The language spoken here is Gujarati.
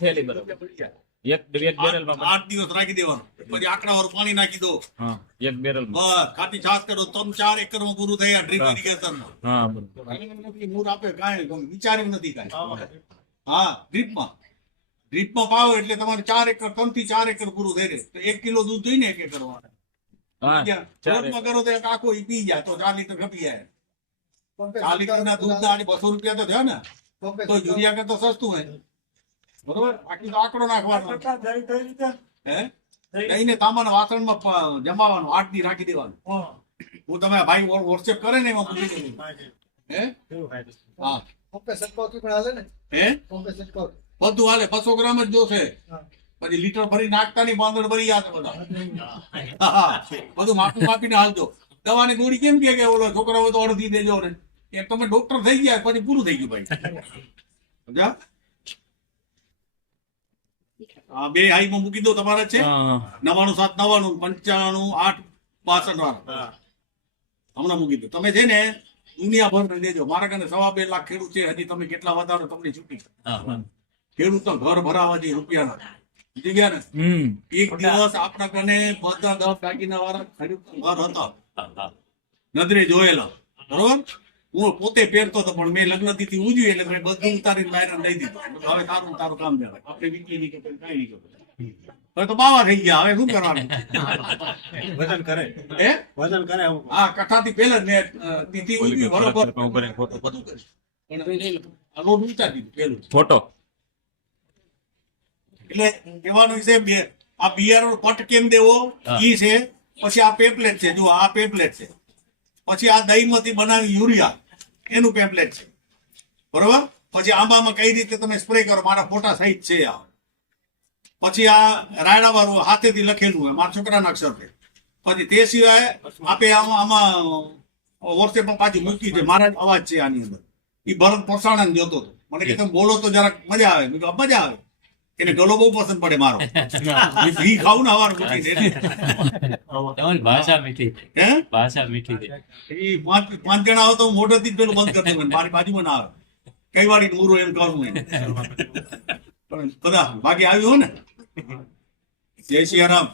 થેલી બરોબર. એક એક બેરલમાં આઠ દિવસ રાખી દેવાનો. પછી આકડા વર પાણી નાખી દો. હા એક બેરલ બસ ખાટી છાસ કરો તમ ચાર એકરમાં પૂરું થઈ ડ્રીપ ઇરિગેશન હા બરોબર. મૂળ આપે કાંઈ વિચાર્યું નથી કાંઈ. હા. ડ્રીપમાં ડ્રીપમાં પાવો એટલે તમારે ચાર એકર ત્રણથી ચાર એકર પૂરું થઈ રહે તો એક કિલો દૂધ જોઈને એક એકર વાળા. હા ચાર કરો તો એક આખો પી જાય તો ચાર લીટર ખપી જાય. ચાર લીટર ના દૂધ ના બસો રૂપિયા તો થયા ને. તો યુરિયા કરતા સસ્તું હોય. બરોબર? બાકી તો આંકડો નાખવાનો. હે? દહીંને તાંબાના વાસણમાં જમાવાનું આઠ દી રાખી દેવાનું. હું. તમે ભાઈ વોટ્સએપ કરે ને એમાં મૂકી દેવું હે હા? પંપે સટકાવતી પણ હાલે ને? હે? પંપે સટકાવ બધું હાલે બસો ગ્રામ જ જોશે પછી લીટર ભરી નાખતા ની પાંદડ ભરી યાદ બધા. બધું માપી માપીને હાલજો. દવાની ગોળી કેમ કે કે ઓલો છોકરાઓ તો અડધી દેજો ને. કે તમે ડોક્ટર થઈ ગયા પછી પૂરું થઈ ગયું ભાઈ. સમજ્યા? આ બે હાઈમાં મૂકી દો તમારે છે. નવાણું સાત નવાણું પંચાણું આઠ બાસઠ વાળા હમણાં મૂકી દો. તમે છે ને દુનિયાભર દેજો મારા કને સવા બે લાખ ખેડૂત છે. હજી તમે કેટલા વધારો તમને છૂટી ખેડૂત તો ઘર ભરાવા જઈ રૂપિયાના. સમજી ગયા ને? એક દિવસ આપણા કને બધા દસ દાગીના વાળા ખેડૂત ઘર હતા. નજરે જોયેલા. બરોબર? હું પોતે પહેરતો હતો પણ મેં લગ્ન તિથિ ઉજવી એટલે મેં બધું ઉતારીને બહાર દઈ દીધું. હવે તારું તારું કામ જાય આપણે વીકલી ની કે કઈ નહીં કે હવે તો બાવા થઈ ગયા હવે શું કરવાનું? વજન કરે. હે? વજન કરે હા કથાથી પહેલા મેં તિથિ ઉજવી બરોબર ઉપર ફોટો બધું કર્યું. પણ આ લોટ દીધું પેલું ફોટો. એટલે કહેવાનું છે બે આ બિયારણ પટ કેમ દેવો. ઈ છે. પછી આ પેપલેટ છે જો આ પેપલેટ છે. પછી આ દહીંમાંથી બનાવી યુરિયા. એનું પેમ્પલેટ છે. બરોબર? પછી આંબામાં કઈ રીતે તમે સ્પ્રે કરો? મારા ફોટા સાઈઝ છે આ. પછી આ રાયડા વાળું હાથેથી લખેલું હોય, મારા છોકરાના અક્ષર છે. પછી તે સિવાય આપે આમાં વોટ્સએપમાં પાછી મૂકી છે. મારા અવાજ છે આની અંદર. એ ભરત પોસાણા જોતો હતો. મને કે, તમે બોલો તો જરાક મજા આવે. મજા આવે. એને ગલો બહુ પસંદ પડે મારો. ઘી ખાવું ને હવાર મૂકીને ભાષા મીઠી હે? ભાષા મીઠી એ પાંચ પાંચ જણા આવે તો હું મોઢેથી જ પેલું બંધ કરી દઉં મારી બાજુમાં ના આવે. કઈ વાળી મૂરો એમ કરું એમ. પણ બધા બાકી આવ્યું હો ને? જય સિયારામ